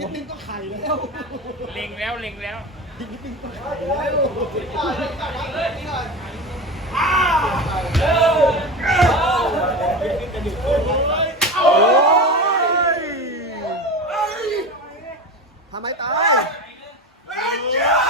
นิดนึงก็ไข่แล้วเล็งแล้วเล็งงแล้วทำไมตาย